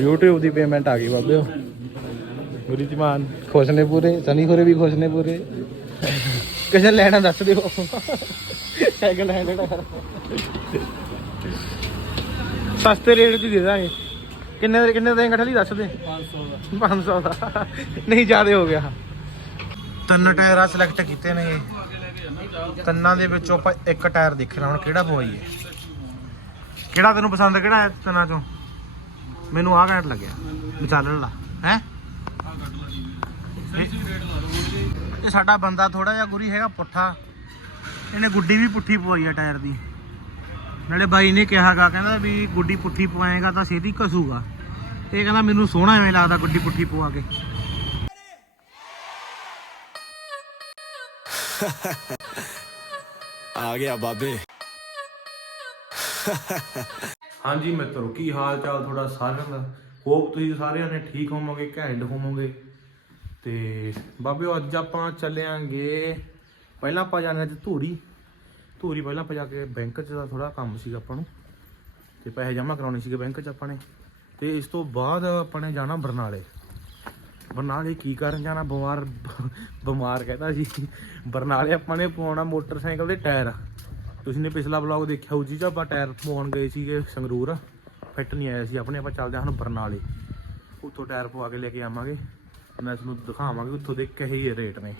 YouTube ਦੀ payment ਆ ਗਈ ਬਾਬਿਓ ਗੁਰੀ ਜਮਾਨ ਖੁਸ਼ ਨੇ ਪੂਰੇ ਸਨੀ ਹੋਰੇ ਵੀ ਖੁਸ਼ ਨੇ ਪੂਰੇ। ਕਿਸੇ ਲੈਣਾ ਦੱਸ ਦਿਓ। ਸਾਈਕਲ ਹੈਂਡ ਸਸਤੇ ਰੇਟ 'ਚ ਦੇ ਦਾਂਗੇ। ਕਿੰਨੇ ਦੇ ਕਿੰਨੇ ਦੇ ਠਲੀ ਦੱਸ ਦੇ? 500 ਦਾ 500 ਦਾ। ਨਹੀਂ ਜ਼ਿਆਦਾ ਹੋ ਗਿਆ। ਤਿੰਨ ਟਾਇਰ ਸਿਲੈਕਟ ਕੀਤੇ ਨੇ ਤਿੰਨਾਂ ਦੇ ਵਿੱਚੋਂ ਆਪਾਂ ਇੱਕ ਟਾਇਰ ਦੇਖਣਾ ਹੁਣ ਕਿਹੜਾ ਪਵਾਈਏ? ਕਿਹੜਾ ਤੈਨੂੰ ਪਸੰਦ ਕਿਹੜਾ ਹੈ ਤਿੰਨਾਂ ਚੋਂ? ਮੈਨੂੰ ਆਹ ਘੈਂਟ ਲੱਗਿਆ ਵਿਚਾਲਣ ਲਾ ਹੈ ਇਹ ਸਾਡਾ ਬੰਦਾ ਥੋੜਾ ਜਿਹਾ ਗੁਰੀ ਹੈਗਾ ਪੁੱਠਾ। ਇਹਨੇ ਗੁੱਡੀ ਵੀ ਪੁੱਠੀ ਪਵਾਈ ਆ ਟਾਇਰ ਦੀ। ਨਾਲੇ ਬਾਈ ਨੇ ਕਿਹਾਗਾ ਕਹਿੰਦਾ ਵੀ ਗੁੱਡੀ ਪੁੱਠੀ ਪਵਾਏਗਾ ਤਾਂ ਛੇਤੀ ਘਸੂਗਾ। ਇਹ ਕਹਿੰਦਾ ਮੈਨੂੰ ਸੋਹਣਾ ਐਵੇਂ ਲੱਗਦਾ ਗੁੱਡੀ ਪੁੱਠੀ ਪਵਾ ਕੇ। ਆ ਗਿਆ ਬਾਬੇ। ਹਾਂਜੀ ਮਿੱਤਰੋ, ਕੀ ਹਾਲ ਚਾਲ ਤੁਹਾਡਾ ਸਾਰਿਆਂ ਦਾ? ਹੋਪ ਤੁਸੀਂ ਸਾਰਿਆਂ ਨੇ ਠੀਕ ਹੋਵੋਗੇ, ਘੈਂਟ ਹੋਵੋਗੇ। ਤੇ ਬਾਬਿਓ, ਅੱਜ ਆਪਾਂ ਚੱਲਿਆਂਗੇ, ਪਹਿਲਾਂ ਆਪਾਂ ਜਾਣਾ ਅੱਜ ਧੂਰੀ। ਧੂਰੀ ਪਹਿਲਾਂ ਆਪਾਂ ਜਾ ਕੇ ਬੈਂਕ 'ਚ ਦਾ ਥੋੜਾ ਕੰਮ ਸੀਗਾ ਆਪਾਂ ਨੂੰ। ਤੇ ਪੈਸੇ ਜਮ੍ਹਾਂ ਕਰਾਉਣੇ ਸੀਗੇ ਬੈਂਕ 'ਚ ਆਪਾਂ ਨੇ। ਤੇ ਇਸ ਤੋਂ ਬਾਅਦ ਆਪਾਂ ਨੇ ਜਾਣਾ ਬਰਨਾਲੇ। ਬਰਨਾਲੇ ਕੀ ਕਰਨ ਜਾਣਾ? ਬਿਮਾਰ ਬਿਮਾਰ ਕਹਿੰਦਾ ਸੀ। ਬਰਨਾਲੇ ਆਪਾਂ ਨੇ ਪਾਉਣਾ ਮੋਟਰਸਾਈਕਲ ਦੇ ਟਾਇਰ। ਤੁਸੀਂ ਨੇ ਪਿਛਲਾ ਵਲੌਗ ਦੇਖਿਆ ਹੋਊ ਜੀ ਚ ਆਪਾਂ ਟਾਇਰ ਪਵਾਉਣ ਗਏ ਸੀਗੇ ਸੰਗਰੂਰ ਫਿੱਟ ਨਹੀਂ ਆਇਆ ਸੀ, ਆਪਣੇ ਆਪਾਂ ਚੱਲਦੇ ਹਾਂ ਹੁਣ ਬਰਨਾਲੇ। ਉੱਥੋਂ ਟਾਇਰ ਪਵਾ ਕੇ ਲੈ ਕੇ ਆਵਾਂਗੇ, ਮੈਂ ਤੁਹਾਨੂੰ ਦਿਖਾਵਾਂਗੇ ਉੱਥੋਂ ਦੇ ਕਹੇ ਜਿਹੇ ਰੇਟ ਨੇ।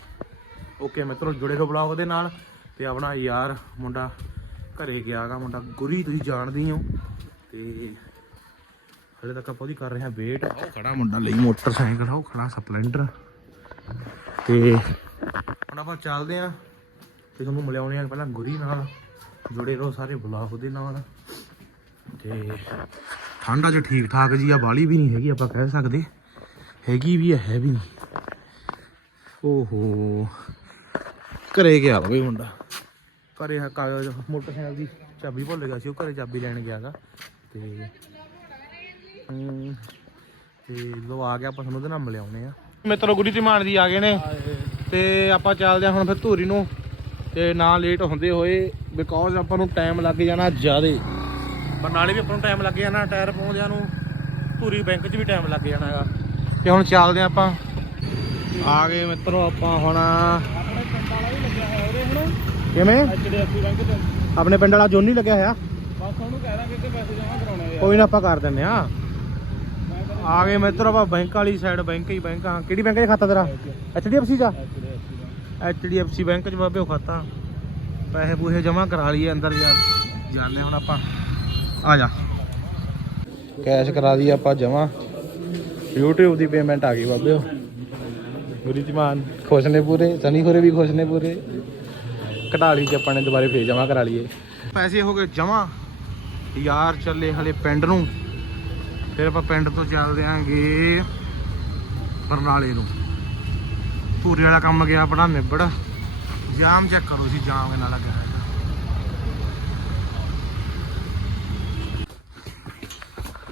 ਓਕੇ ਮਿੱਤਰੋ, ਜੁੜੇ ਰਹੋ ਵਲੌਗ ਦੇ ਨਾਲ, ਤੇ ਆਪਣਾ ਯਾਰ ਮੁੰਡਾ ਘਰੇ ਗਿਆਗਾ ਮੁੰਡਾ ਗੁਰੀ, ਤੁਸੀਂ ਜਾਣਦੇ ਹੋ। ਤੇ ਹਲੇ ਤੱਕ ਆਪਾਂ ਉਹਦੀ ਕਰ ਰਹੇ ਹਾਂ ਵੇਟ ਉਹ ਖੜਾ ਮੁੰਡਾ ਲਈ ਮੋਟਰਸਾਈਕਲ ਉਹ ਖੜਾ ਸਪਲੈਂਡਰ। ਤੇ ਹੁਣ ਆਪਾਂ ਚੱਲਦੇ ਆਂ ਤੇ ਤੁਹਾਨੂੰ ਮਿਲਾਉਣੇ ਆ ਪਹਿਲਾਂ ਗੁਰੀ ਨਾਲ। ਜੁੜੇ ਰਹੋ ਸਾਰੇ ਬਲੌਗ ਦੇ ਨਾਲ। ਤੇ ਠੰਡ ਅੱਜ ਠੀਕ ਠਾਕ ਜੀ ਆ ਬਾਲੀ ਵੀ ਨਹੀਂ ਹੈਗੀ ਆਪਾਂ ਕਹਿ ਸਕਦੇ। ਹੈਗੀ ਵੀ ਹੈ ਵੀ ਨਹੀਂ। ਓਹੋ। ਘਰੇ ਗਿਆ ਵਾ ਬਈ ਮੁੰਡਾ। ਘਰੇ ਆ ਕਾਗਜ਼ ਮੋਟਰਸਾਈਕਲ ਦੀ ਚਾਬੀ ਭੁੱਲ ਗਿਆ ਸੀ ਉਹ ਘਰੇ ਚਾਬੀ ਲੈਣ ਗਿਆਗਾ ਤੇ ਤੇ ਲੋ ਆ ਗਿਆ ਆਪਾਂ ਤੁਹਾਨੂੰ ਉਹਦੇ ਨਾਲ ਮਿਲਿਆਉਣੇ ਆ। ਮਿੱਤਰੋ ਗੁਰੀ ਧਮਾਨ ਦੀ ਆ ਗਏ ਨੇ। ਤੇ ਆਪਾਂ ਚੱਲਦੇ ਹਾਂ ਹੁਣ ਫਿਰ ਧੂਰੀ ਨੂੰ। ਤੇ ਨਾ ਲੇਟ ਹੁੰਦੇ ਹੋਏ ਬਿਕੋਜ਼ ਆਪਾਂ ਨੂੰ ਟਾਈਮ ਲੱਗ ਜਾਣਾ ਜ਼ਿਆਦੇ। ਬਰਨਾਲੇ ਵੀ ਆਪਾਂ ਨੂੰ ਟਾਈਮ ਲੱਗ ਜਾਣਾ ਟਾਇਰ ਪਾਉਂਦਿਆਂ ਨੂੰ ਧੂਰੀ ਬੈਂਕ 'ਚ ਵੀ ਟਾਈਮ ਲੱਗ ਜਾਣਾ ਹੈਗਾ। ਤੇ ਹੁਣ ਚੱਲਦੇ ਆਪਾਂ। ਆ ਗਏ ਮਿੱਤਰੋ ਆਪਾਂ ਹੁਣ। ਕਿਵੇਂ? ਆਪਣੇ ਪਿੰਡ ਵਾਲਾ ਜੋਨੀ ਲੱਗਿਆ ਹੋਇਆ। ਬਸ ਉਹਨੂੰ ਕਹਿ ਦਾਂਗੇ ਕਿ ਪੈਸੇ ਜਮਾ ਕਰਾਉਣੇ ਕੋਈ ਨਾ ਆਪਾਂ ਕਰ ਦਿੰਦੇ ਆ ਆ ਗਏ ਮਿੱਤਰ ਆਪਾਂ ਬੈਂਕ ਵਾਲੀ ਸਾਈਡ ਬੈਂਕ ਹੀ ਬੈਂਕ ਆ। ਕਿਹੜੀ ਬੈਂਕ 'ਚ ਖਾਤਾ ਤੇਰਾ? ਐਚਡੀਐਫਸੀ ਦਾ ਐਚਡੀਐਫਸੀ ਬੈਂਕ 'ਚ ਬਾਬੇ ਉਹ ਖਾਤਾ। ਪੈਸੇ ਪੂਸੇ ਜਮਾ ਕਰਾ ਲਈਏ ਅੰਦਰ ਜਾ ਜਾਂਦੇ ਹੁਣ ਆਪਾਂ। ਆ ਜਾ। ਕੈਸ਼ ਕਰਾ ਦਈਏ ਆਪਾਂ ਜਮਾ YouTube ਦੀ ਪੇਮੈਂਟ ਆ ਗਈ ਬਾਬੇ ਗੁਰੀ ਜਮਾਨ। ਖੁਸ਼ ਨੇ ਪੂਰੇ ਸਨੀ ਹੋਰੇ ਵੀ ਖੁਸ਼ ਨੇ ਪੂਰੇ। ਕਢਾ ਲਈ ਚ ਆਪਾਂ ਨੇ ਦੁਬਾਰੇ ਫੇਰ ਜਮਾ ਕਰਾ ਲਈਏ। ਪੈਸੇ ਹੋ ਗਏ ਜਮਾ ਯਾਰ ਚੱਲੇ ਹਲੇ ਪਿੰਡ ਨੂੰ। ਫਿਰ ਆਪਾਂ ਪਿੰਡ ਤੋਂ ਚੱਲਦੇ ਆਂਗੇ ਬਰਨਾਲੇ ਨੂੰ। ਧੂਰੀ ਵਾਲਾ ਕੰਮ ਗਿਆ, ਬੜਾ ਨਿਬੜ। ਜਾਮ ਚੈੱਕ ਕਰੋ ਸੀ ਜਾਮ ਕਿੰਨਾ ਲੱਗਾ ਹੈਗਾ।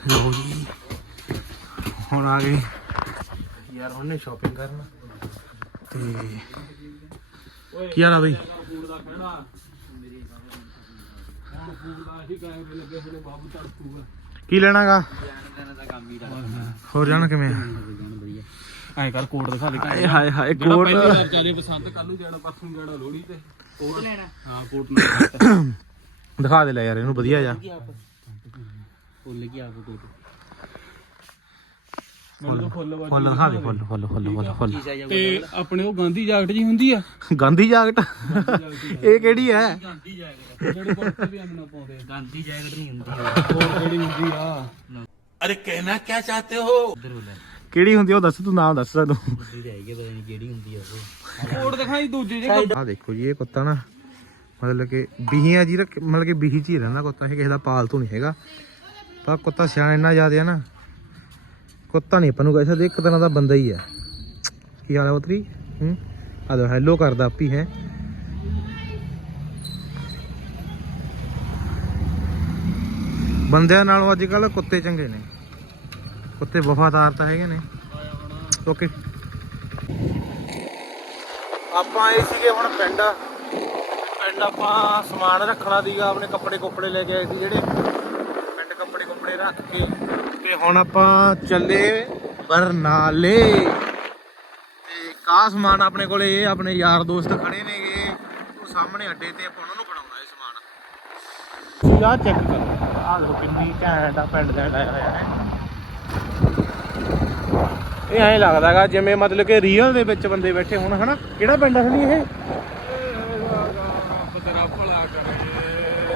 ਲੋ ਜੀ। ਹੁਣ ਆ ਗਏ। ਯਾਰ ਹੁਣ ਸ਼ਾਪਿੰਗ ਕਰਨਾ। ਤੇ ਕੀ ਹਾਲ ਆ ਬਈ? ਕੀ ਲੈਣਾਗਾ? ਲੈਣ ਹੋਰ ਜਾਣ ਕਿਵੇਂ ਐਂ ਕਰ ਕੋਟ ਦਿਖਾ ਦੇ ਹਾਏ ਹਾਏ ਹਾਏ ਜਿਹੜਾ ਕੋਟ। ਪਹਿਲੀ ਵਾਰ ਚਾਰੇ ਬਸੰਤ ਕੱਲ ਨੂੰ ਜਾਣਾ ਪਰਸੋਂ ਨੂੰ ਜਾਣਾ ਲੋਹੜੀ ਤੇ। ਕੋਟ। ਲੈਣਾ। ਹਾਂ ਕੋਟ ਨਾਲ ਦਿਖਾ ਦੇ ਲੈ ਯਾਰ ਇਹਨੂੰ ਵਧੀਆ ਜਾ ਫੁੱਲ ਕੀ ਆਪ। ਕੋਟ। ਫੁੱਲ ਦਿਖਾ ਦੇ ਫੁੱਲ ਫੁੱਲ ਫੁੱਲ ਫੁੱਲ। ਫੁੱਲ ਤੇ ਆਪਣੇ ਉਹ ਗਾਂਧੀ ਜਾਕਟ ਜੀ ਹੁੰਦੀ ਆ? ਗਾਂਧੀ ਜਾਕਟ ਇਹ ਕਿਹੜੀ ਹੈ? ਗਾਂਧੀ ਜਾਕਟ ਜਿਹੜੇ ਕੁੜਤੇ ਵੀ ਅੰਨਾ ਪਾਉਂਦੇ। ਗਾਂਧੀ ਜੈਕਟ ਨਹੀਂ ਹੁੰਦੀ। ਹੋਰ ਕਿਹੜੀ ਹੁੰਦੀ ਆ? ਕਿਹੜੀ ਹੁੰਦੀ ਆ ਉਹ ਦੱਸ ਤੂੰ ਨਾਮ ਦੱਸ ਤੂੰ ਹੁੰਦੀ ਰਹੇਗੀ ਪਤਾ ਨਹੀਂ ਕਿਹੜੀ ਹੁੰਦੀ ਆ ਉਹ। ਕੋਟ ਦਿਖਾਈ ਦੂਜੇ ਜੇ ਆ ਦੇਖੋ ਜੀ ਇਹ ਕੁੱਤਾ ਨਾ ਮਤਲਬ ਕਿ ਬੀਹੀਆਂ ਜੀ ਰੱਖ ਮਤਲਬ ਕਿ ਬੀਹੀ ਚ ਹੀ ਰਹਿੰਦਾ ਕੁੱਤਾ ਇਹ ਕਿਸੇ ਦਾ ਪਾਲਤੂ ਨਹੀਂ ਹੈਗਾ। ਪਰ ਕੁੱਤਾ ਸਿਆਣਾ ਇੰਨਾ ਜ਼ਿਆਦਾ ਆ ਨਾ ਕੁੱਤਾ ਨਹੀਂ ਆਪਾਂ ਨੂੰ ਕਹਿ ਸਕਦੇ ਇੱਕ ਤਰ੍ਹਾਂ ਦਾ ਬੰਦਾ ਹੀ ਹੈ ਕੀ ਹਾਲ ਹੈ ਉਤਰੀ ਹੂੰ? ਆ ਦੋ ਹੈਲੋ ਕਰਦਾ ਆਪੀ ਹੈ। ਬੰਦਿਆਂ ਨਾਲੋਂ ਅੱਜ ਕੱਲ ਕੁੱਤੇ ਚੰਗੇ ਨੇ। ਕੁੱਤੇ ਵਫਾਦਾਰ ਤਾਂ ਹੈਗੇ ਨੇ। ਓਕੇ। ਆਪਾਂ ਆਏ ਸੀਗੇ ਹੁਣ ਪਿੰਡ। ਪਿੰਡ ਆਪਾਂ ਸਮਾਨ ਰੱਖਣਾ ਸੀਗਾ, ਆਪਣੇ ਕੱਪੜੇ ਕੁੱਪੜੇ ਲੈ ਕੇ ਆਏ ਸੀ ਜਿਹੜੇ। ਪਿੰਡ ਕੱਪੜੇ ਕੁੱਪੜੇ ਰੱਖ ਕੇ ਤੇ ਹੁਣ ਆਪਾਂ ਚੱਲੇ ਬਰਨਾਲੇ। ਤੇ ਕਾ ਸਮਾਨ ਆਪਣੇ ਕੋਲੇ? ਇਹ ਆਪਣੇ ਯਾਰ ਦੋਸਤ ਖੜੇ ਨੇਗੇ। ਉਹ ਸਾਹਮਣੇ ਅੱਡੇ ਤੇ ਆਪਾਂ ਉਹਨਾਂ ਨੂੰ ਫੜਾਉਣਾ ਇਹ ਸਮਾਨ। ਆ ਚੈੱਕ ਕਰੋ ਆਹ ਦੇਖੋ ਕਿੰਨੀ ਘੈਂਟ ਆ, ਪਿੰਡ ਦਾ ਲਾਇਆ ਹੋਇਆ ਹੈ ਇਹ ਐਂ ਲੱਗਦਾਗਾ ਜਿਵੇਂ ਮਤਲਬ ਕਿ ਰੀਅਲ ਦੇ ਵਿੱਚ ਬੰਦੇ ਬੈਠੇ ਹੋਣ, ਹਨਾ? ਕਿਹੜਾ ਪਿੰਡ ਆ ਸਣੀ ਇਹ?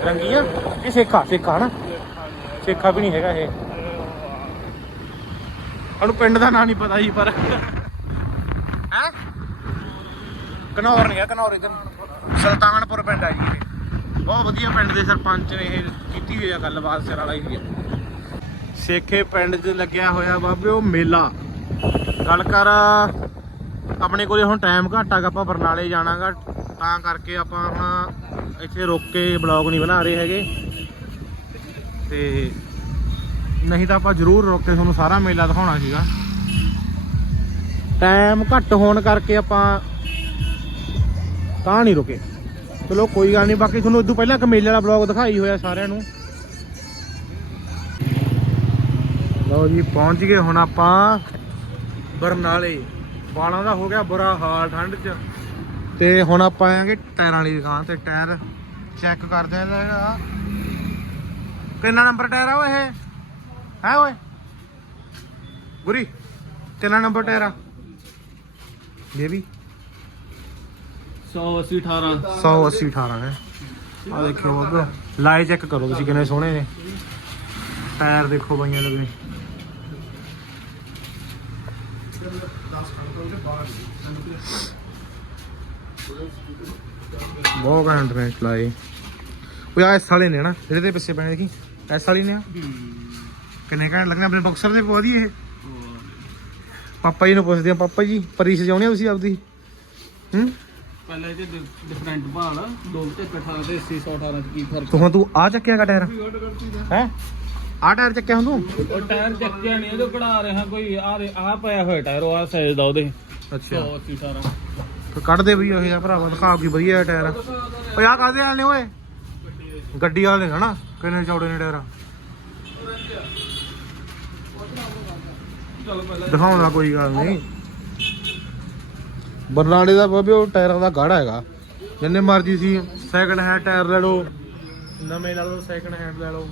ਰੰਗੀਆਂ? ਇਹ ਸੇਖਾ ਸੇਖਾ, ਹਨਾ? ਸੇਖਾ ਵੀ ਨਹੀਂ ਹੈਗਾ ਇਹ। ਸਾਨੂੰ ਪਿੰਡ ਦਾ ਨਾਂ ਨਹੀਂ ਪਤਾ ਜੀ, ਪਰ। ਹੈ? ਕਨੌਰ ਨਹੀਂ ਹੈ ਕਨੌਰ ਇਧਰ। ਸੁਲਤਾਨਪੁਰ ਪਿੰਡ ਆ ਜੀ ਇਹ। ਬਹੁਤ ਵਧੀਆ ਪਿੰਡ ਦੇ ਸਰਪੰਚ ਨੇ ਇਹ ਕੀਤੀ ਹੋਈ ਆ ਗੱਲਬਾਤ ਸਿਰ ਵਾਲਾ ਹੀ ਸੇਖੇ ਪਿੰਡ 'ਚ ਲੱਗਿਆ ਹੋਇਆ ਬਾਬਿਓ ਮੇਲਾ। ਗੱਲ ਕਰ, ਆਪਣੇ ਕੋਲੇ ਹੁਣ ਟਾਈਮ ਘੱਟ ਆਗਾ ਆਪਾਂ ਬਰਨਾਲੇ ਜਾਣਾਗਾ, ਤਾਂ ਕਰਕੇ ਆਪਾਂ ਹੁਣ ਇੱਥੇ ਰੁਕ ਕੇ ਬਲੌਗ ਨਹੀਂ ਬਣਾ ਰਹੇ ਹੈਗੇ। ਤੇ ਨਹੀਂ ਤਾਂ ਆਪਾਂ ਜ਼ਰੂਰ ਰੁਕ ਕੇ ਤੁਹਾਨੂੰ ਸਾਰਾ ਮੇਲਾ ਦਿਖਾਉਣਾ ਸੀਗਾ। ਟਾਈਮ ਘੱਟ ਹੋਣ ਕਰਕੇ ਆਪਾਂ ਤਾਂ ਨਹੀਂ ਰੁਕੇ। ਚਲੋ ਕੋਈ ਗੱਲ ਨਹੀਂ, ਬਾਕੀ ਤੁਹਾਨੂੰ ਇਦੋਂ ਪਹਿਲਾਂ ਇੱਕ ਮੇਲੇ ਵਾਲਾ ਬਲੌਗ ਦਿਖਾਈ ਹੋਇਆ ਸਾਰਿਆਂ ਨੂੰ। ਲਓ ਜੀ ਪਹੁੰਚ ਗਏ ਹੁਣ ਆਪਾਂ ਬਰਨਾਲੇ। ਵਾਲਾਂ ਦਾ ਹੋ ਗਿਆ ਬੁਰਾ ਹਾਲ ਠੰਡ 'ਚ। ਤੇ ਹੁਣ ਆਪਾਂ ਆਏਗੇ ਟਾਇਰਾਂ ਵਾਲੀ ਦੁਕਾਨ ਤੇ। ਟਾਇਰ ਚੈੱਕ ਕਰਦੇ ਆਂ ਇਹਦਾ ਕਿੰਨਾ ਨੰਬਰ ਟਾਇਰ ਆ ਓਏ ਇਹ? ਹੈ ਓਏ? ਗੁਰੀ ਕਿੰਨਾ ਨੰਬਰ ਟਾਇਰ ਆ? ਇਹ ਵੀ। 180 18 180 18 ਹੈ। ਆ ਦੇਖਿਓ ਬਾਬਾ। ਲਾਏ ਚੈੱਕ ਕਰੋ ਤੁਸੀਂ ਕਿੰਨੇ ਸੋਹਣੇ ਨੇ। ਟਾਇਰ ਦੇਖੋ ਬਾਈਆਂ ਲੱਗੇ ਬਹੁਤ ਘੈਂਟ ਨੇ ਲਾਏ। ਉਹ ਆ ਇਸ ਵਾਲੇ ਨੇ ਨਾ ਇਹਦੇ ਤੇ ਪਿੱਛੇ ਪੈਣੇ ਦੇਖੀ ਇਸ ਵਾਲੀ ਨੇ ਆ। ਕਿੰਨੇ ਘੈਂਟ ਲੱਗਣੇ ਆਪਣੇ ਬਾਕਸਰ ਦੇ ਪਵਾ ਇਹ। ਪਾਪਾ ਜੀ ਨੂੰ ਪੁੱਛਦੇ ਆ ਪਾਪਾ ਜੀ ਪਰੀ ਸਜਾਉਣੀ ਆ ਤੁਸੀਂ ਆਪਦੀ? ਹੂੰ? ਪਹਿਲਾਂ ਇਹਦੇ ਡਿਫਰੈਂਟ ਭਾਲ ਦੋ ਤੇ 18 ਤੇ 80 118 ਚ ਕੀ ਫ਼ਰਕ ਤੂੰ ਤੂੰ ਆ ਚੱਕਿਆ ਕਾ ਟਾਇਰ? ਹੈ? ਆ ਟਾਇਰ ਚੱਕਿਆ ਹੁਣ ਤੂੰ? ਉਹ ਟਾਇਰ ਚੱਕਿਆ ਨਹੀਂ ਇਹਦੇ ਕਢਾ ਰਿਹਾ ਕੋਈ ਆ ਆ ਪਿਆ ਹੋਇਆ ਟਾਇਰ ਉਹ ਆ ਸਾਈਜ਼ ਦਾ ਉਹਦੇ। ਅੱਛਾ। 180 18 ਫਿਰ ਕੱਢ ਦੇ ਬਈ ਉਹ ਜਿਹਾ ਭਰਾਵਾ ਦਿਖਾ ਕੀ ਵਧੀਆ ਇਹ ਟਾਇਰ। ਓਏ ਆ ਕਾਹਦੇ ਵਾਲੇ ਨੇ ਓਏ? ਗੱਡੀ ਵਾਲੇ ਨੇ ਹਨਾ? ਕਿੰਨੇ ਚੌੜੇ ਨੇ ਟਾਇਰ। ਦਿਖਾਉਣ ਕੋਈ ਗੱਲ ਨਹੀਂ। ਬਰਨਾਲੇ ਦਾ ਬਾਬੇ ਉਹ ਟਾਇਰਾਂ ਦਾ ਗਾੜਾ ਹੈਗਾ। ਜਿੰਨੇ ਮਰਜ਼ੀ ਸੀ ਸੈਕੰਡ ਹੈਂਡ ਟਾਇਰ ਲੈ ਲਓ। ਨਵੇਂ ਲੈ ਲਓ ਸੈਕੰਡ ਹੈਂਡ ਲੈ ਲਓ।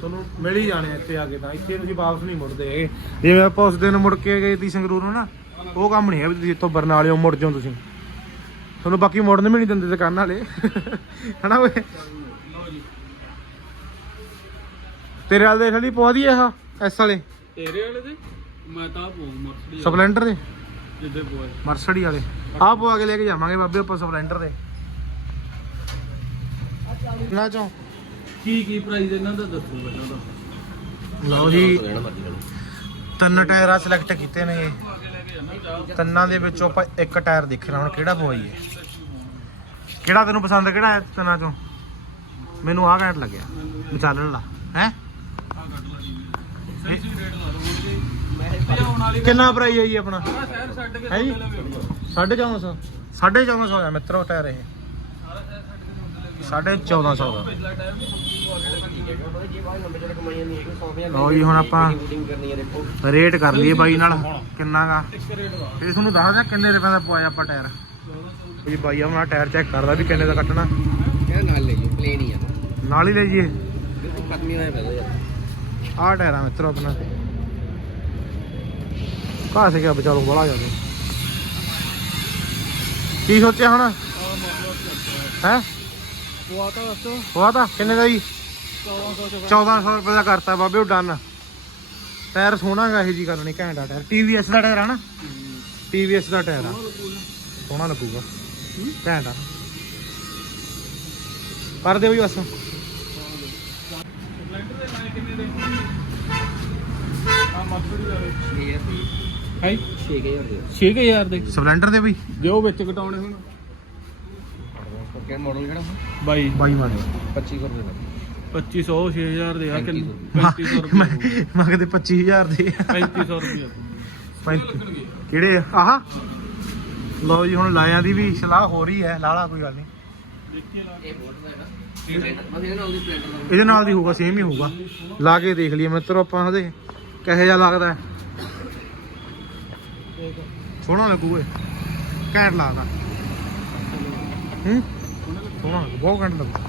ਤੁਹਾਨੂੰ ਮਿਲ ਹੀ ਜਾਣੇ ਇੱਥੇ ਆ ਕੇ ਤਾਂ। ਇੱਥੇ ਤੁਸੀਂ ਵਾਪਸ ਨਹੀਂ ਮੁੜਦੇ ਹੈਗੇ। ਜਿਵੇਂ ਆਪਾਂ ਉਸ ਦਿਨ ਮੁੜ ਕੇ ਗਏ ਤੀ ਸੰਗਰੂਰ ਨੂੰ ਨਾ ਉਹ ਕੰਮ ਨਹੀਂ ਹੈ ਵੀ ਤੁਸੀਂ ਇੱਥੋਂ ਬਰਨਾਲਿਓਂ ਮੁੜ ਜਾਓ ਤੁਸੀਂ। ਤੁਹਾਨੂੰ ਬਾਕੀ ਮੁੜਨ ਵੀ ਨਹੀਂ ਦਿੰਦੇ ਦੁਕਾਨ ਵਾਲੇ। ਹਨਾ ਓਏ? ਤੇਰੇ ਵਾਲੇ ਦੇ ਥੜੀ ਪਵਾ ਦਈਏ ਆ ਐਸ ਵਾਲੇ। ਤੇਰੇ ਵਾਲੇ ਦੇ? ਮੈਂ ਤਾਂ ਭੋਗ ਮਰਸੜੀ ਸਪਲੈਂਡਰ ਦੇ? ਜਿੱਦੇ ਬੋਏ ਮਰਸਡੀ ਵਾਲੇ। ਆਹ ਪਵਾ ਕੇ ਲੈ ਕੇ ਜਾਵਾਂਗੇ ਬਾਬੇ ਆਪਾਂ ਸਪਲੈਂਡਰ ਦੇ। ਨਾ ਚੋਂ ਕੀ ਕੀ ਪ੍ਰਾਈਸ ਇਹਨਾਂ ਦਾ ਦੱਸੋ ਪਹਿਲਾਂ ਤਾਂ। ਲਓ ਜੀ। ਤਿੰਨ ਟਾਇਰ ਆ ਸਿਲੈਕਟ ਕੀਤੇ ਨੇ ਇਹ। ਤਿੰਨਾਂ ਦੇ ਵਿੱਚੋਂ ਆਪਾਂ ਇੱਕ ਟਾਇਰ ਦੇਖਣਾ ਹੁਣ ਕਿਹੜਾ ਪਵਾਈਏ? ਕਿਹੜਾ ਤੈਨੂੰ ਪਸੰਦ ਕਿਹੜਾ ਹੈ ਤਿੰਨਾਂ ਚੋਂ? ਮੈਨੂੰ ਆਹ ਘੈਂਟ ਲੱਗਿਆ ਵਿਚਾਲਣ ਲਾ ਹੈ ਕਿੰਨਾ ਪ੍ਰਾਈਸ ਹੈ ਜੀ ਆਪਣਾ? ਹੈ ਜੀ? ਸਾਡੇ ਲਵੇ ਹੋਊਗਾ 1450 1450 ਹੋਇਆ ਮਿੱਤਰੋ ਟਾਇਰ ਇਹ। ਸਾਰਾ ਸ਼ਹਿਰ ਛੱਡ ਕੇ ਤੁਹਾਡੇ 1450 ਦਾ ਲਓ ਜੀ ਹੁਣ ਆਪਾਂ ਰੇਟ ਕਰ ਲਈਏ ਬਾਈ ਨਾਲ। ਕਿੰਨਾ ਗਾ? ਇਹ ਤੁਹਾਨੂੰ ਦੱਸਦਾ ਕਿੰਨੇ ਰੁਪਏ ਦਾ ਪਵਾਇਆ ਆਪਾਂ ਟਾਇਰ। ਜੀ ਬਾਈ ਆਪਣਾ ਟਾਇਰ ਚੈੱਕ ਕਰਦਾ ਵੀ ਕਿੰਨੇ ਦਾ ਕੱਟਣਾ ਨਾਲ ਲੈ ਜੀ ਪਲੇਨ ਹੀ ਆ। ਨਾਲ ਹੀ ਲੈ ਜੀਏ ਹੀ ਹੋਇਆ ਪੈਦਾ ਯਾਰ। ਆਹ ਟਾਇਰ ਆ ਮਿੱਤਰੋ ਆਪਣਾ। ਕਾਹ ਸੇ ਗਿਆ ਬਚਾਲੋ ਬੜਾ ਜਾਂਦੇ ਕੀ ਸੋਚਿਆ ਹੁਣ? ਹੈ? ਉਹ ਆ ਤਾਂ? ਦੱਸੋ ਹੋਆ ਤਾਂ ਕਿੰਨੇ ਦਾ ਜੀ? 1400 ਚ 1400 ਰੁਪਏ ਦਾ ਕਰਤਾ ਬਾਬੇ ਉਹ ਡਨ ਟਾਇਰ ਸੋਹਣਾ ਗਾ ਇਹ ਜੀ ਗੱਲ ਨਹੀਂ ਘੈਂਟਾ ਟਾਇਰ। TVS ਦਾ ਟਾਇਰ ਆ ਨਾ? TVS ਦਾ ਟਾਇਰ ਆ। ਸੋਹਣਾ ਲੱਗੂਗਾ। ਘੈਂਟਾ ਕਰ ਦਿਓ ਜੀ ਬਸ। ਸਪਲੈਂਡਰ ਦੇ ਨਾਲ ਕਿੰਨੇ ਦੇ ਆ ਮਰਸਡੀ ਦਾ। ਇਹ ਹੈ ਹੈ 6000 ਦੇ। 6000 ਦੇ ਸਪਲੈਂਡਰ ਦੇ ਬਈ ਜੋ ਵਿੱਚ ਘਟਾਉਣੇ ਹੁਣ। ਕਿਹੜਾ ਮਾਡਲ ਕਿਹੜਾ ਬਾਈ। ਬਾਈ ਮਾਰ 2500 ਰੁਪਏ ਦਾ। 2500 6000 ਦੇ ਆ ਕਿੰਨੇ 3500 3500 ਮੈਂ ਕਿਤੇ 25000 ਦੇ। 3500 ਰੁਪਏ। ਕਿਹੜੇ? ਆਹ। ਲਓ ਜੀ ਹੁਣ ਲਾਇਆਂ ਦੀ ਵੀ ਸਲਾਹ ਹੋ ਰਹੀ ਹੈ। ਲਾਲਾ ਕੋਈ ਗੱਲ ਨਹੀਂ। ਇਹਦੇ ਨਾਲ ਦੀ ਹੋਊਗਾ ਸੇਮ ਹੀ ਹੋਊਗਾ। ਲਾ ਕੇ ਦੇਖ ਲਈਏ ਮਿੱਤਰੋ ਆਪਾਂ ਉਹਦੇ ਕਿਹੋ ਜਿਹਾ ਲੱਗਦਾ ਸੋਹਣਾ ਲੱਗੂ ਏ ਘੈਂਟ ਲੱਗਦਾ। ਹੂੰ? ਸੋਹਣਾ ਬਹੁਤ ਘੈਂਟ ਲੱਗਦਾ।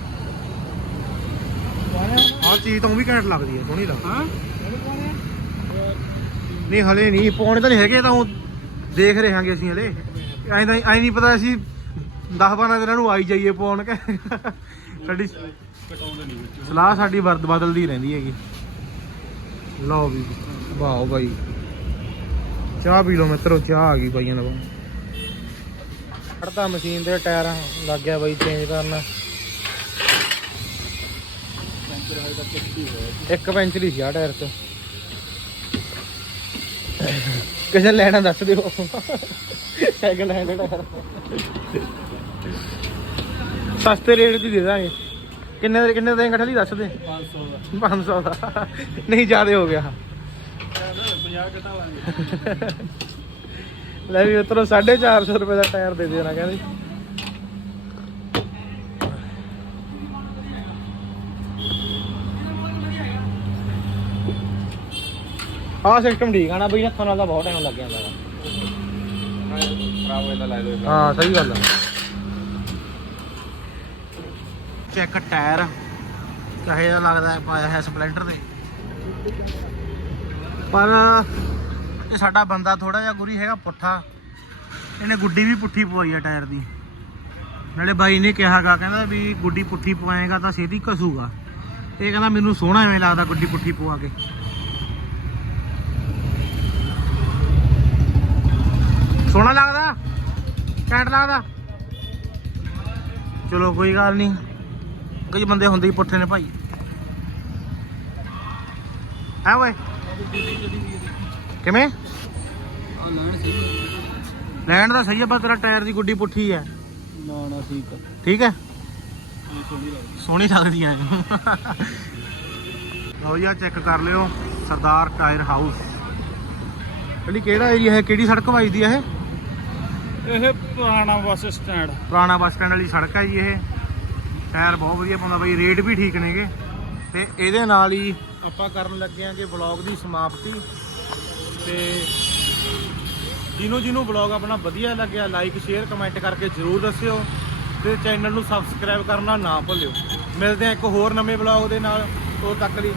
ਆਹ ਚੀਜ਼ ਤਾਂ ਉਹ ਵੀ ਘੈਂਟ ਲੱਗਦੀ ਹੈ ਸੋਹਣੀ ਲੱਗਦੀ ਹਾਂ। ਨਹੀਂ ਹਲੇ ਨਹੀਂ ਪਾਉਣੇ ਤਾਂ ਨਹੀਂ ਹੈਗੇ ਤਾਂ ਉਹ ਦੇਖ ਰਹੇ ਹਾਂਗੇ ਅਸੀਂ ਹਲੇ। ਐਂ ਤਾਂ ਐਂ ਨਹੀਂ ਪਤਾ ਅਸੀਂ 10 12 ਦਿਨਾਂ ਨੂੰ ਆਈ ਜਾਈਏ ਪਾਉਣ ਕੇ। ਸਾਡੀ ਸਲਾਹ ਸਾਡੀ ਵਰਦ ਬਦਲਦੀ ਰਹਿੰਦੀ ਹੈਗੀ। ਲਓ ਵੀ ਵਾਓ ਬਾਈ। ਚਾਹ ਪੀ ਲਓ ਮਿੱਤਰੋ ਚਾਹ ਆ ਗਈ ਬਾਈਆਂ ਦਾ ਖੜਦਾ ਮਸ਼ੀਨ ਦੇ ਟਾਇਰ, ਲੱਗ ਗਿਆ ਬਾਈ ਚੇਂਜ ਕਰਨ। ਇੱਕ ਪੈਂਚਰ ਹੀ ਸੀ ਆ ਟਾਇਰ 'ਚ। ਕਿਸੇ ਲੈਣਾ ਦੱਸ ਦਿਓ। Cycle hand tyre. ਸਸਤੇ ਰੇਟ ਦੀ ਦੇ ਦਾਂਗੇ। ਕਿੰਨੇ ਦੇ ਕਿੰਨੇ ਦੇ ਇਕੱਠੇ ਦੱਸ ਦੇ। 500 ਦਾ 500 ਦਾ। ਨਹੀਂ, ਜ਼ਿਆਦਾ ਹੋ ਗਿਆ। 50 ਘਟਾਵਾਂਗੇ ਲੈ ਵੀ ਉਤਰੋ 450 ਰੁਪਏ ਦਾ ਟਾਇਰ ਦੇ ਦੇਣਾ ਕਹਿੰਦੇ। ਆਹ ਸਿਸਟਮ ਠੀਕ ਆ ਨਾ ਬਈ, ਹੱਥਾਂ ਨਾਲ ਤਾਂ ਬਹੁਤ ਟਾਈਮ ਲੱਗ ਜਾਂਦਾ। ਖਰਾਬ ਹੋਇਆ ਲੈ ਲਓ ਹਾਂ, ਸਹੀ ਗੱਲ ਆ। ਚੈੱਕ ਟਾਇਰ ਕਹੇ ਜਿਹਾ ਲੱਗਦਾ ਪਾਇਆ ਹੈ ਸਪਲੈਂਡਰ ਦੇ ਪਰ ਇਹ ਸਾਡਾ ਬੰਦਾ ਥੋੜਾ ਜਿਹਾ ਗੁਰੀ ਹੈਗਾ ਪੁੱਠਾ। ਇਹਨੇ ਗੁੱਡੀ ਵੀ ਪੁੱਠੀ ਪਵਾਈ ਆ ਟਾਇਰ ਦੀ। ਨਾਲੇ ਬਾਈ ਨੇ ਕਿਹਾਗਾ ਕਹਿੰਦਾ ਵੀ ਗੁੱਡੀ ਪੁੱਠੀ ਪਵਾਏਗਾ ਤਾਂ ਛੇਤੀ ਘਸੂਗਾ। ਇਹ ਕਹਿੰਦਾ ਮੈਨੂੰ ਸੋਹਣਾ ਐਵੇਂ ਲੱਗਦਾ ਗੁੱਡੀ ਪੁੱਠੀ ਪਵਾ ਕੇ। ਸੋਹਣਾ ਲੱਗਦਾ? ਕੈਂਟ ਲੱਗਦਾ? ਚਲੋ ਕੋਈ ਗੱਲ ਨਹੀਂ ਕਈ ਬੰਦੇ ਹੁੰਦੇ ਹੀ ਪੁੱਠੇ ਨੇ ਭਾਈ। ਹੈ ਓਏ? ਕਿਵੇਂ? ਲੈਣ ਦਾ ਸਹੀ ਆ ਬਸ ਤੇਰਾ ਟਾਇਰ ਦੀ ਗੁੱਡੀ ਪੁੱਠੀ ਹੈ ਨਾ ਨਾ ਠੀਕ ਆ। ਠੀਕ ਹੈ ਸੋਹਣੀ ਲੱਗਦੀ। ਹੈ ਲਓ ਆ ਚੈੱਕ ਕਰ ਲਿਓ ਸਰਦਾਰ ਟਾਇਰ ਹਾਊਸ। ਜਿਹੜੀ ਕਿਹੜਾ ਏਰੀਆ ਹੈ? ਕਿਹੜੀ ਸੜਕ ਵੱਜਦੀ ਹੈ ਇਹ? ਇਹ ਪੁਰਾਣਾ ਬੱਸ ਸਟੈਂਡ। ਪੁਰਾਣਾ ਬੱਸ ਸਟੈਂਡ ਵਾਲੀ ਸੜਕ ਹੈ ਜੀ ਇਹ। ਟਾਇਰ ਬਹੁਤ ਵਧੀਆ ਪਾਉਂਦਾ ਬਈ ਰੇਟ ਵੀ ਠੀਕ ਨੇਗੇ। ਤੇ ਇਹਦੇ ਨਾਲ ਹੀ ਆਪਾਂ ਕਰਨ ਲੱਗੇ ਆਂਗੇ ਵਲੌਗ ਦੀ ਸਮਾਪਤੀ। ਤੇ ਜਿਹਨੂੰ ਜਿਹਨੂੰ ਵਲੌਗ ਆਪਣਾ ਵਧੀਆ ਲੱਗਿਆ ਲਾਈਕ ਸ਼ੇਅਰ ਕਮੈਂਟ ਕਰਕੇ ਜਰੂਰ ਦੱਸਿਓ ਤੇ ਚੈਨਲ ਨੂੰ ਸਬਸਕ੍ਰਾਈਬ ਕਰਨਾ ਨਾ ਭੁੱਲਿਓ। ਮਿਲਦੇ ਆ ਇੱਕ ਹੋਰ ਨਵੇਂ ਵਲੌਗ ਦੇ ਨਾਲ ਉਦੋਂ ਤੱਕ ਲਈ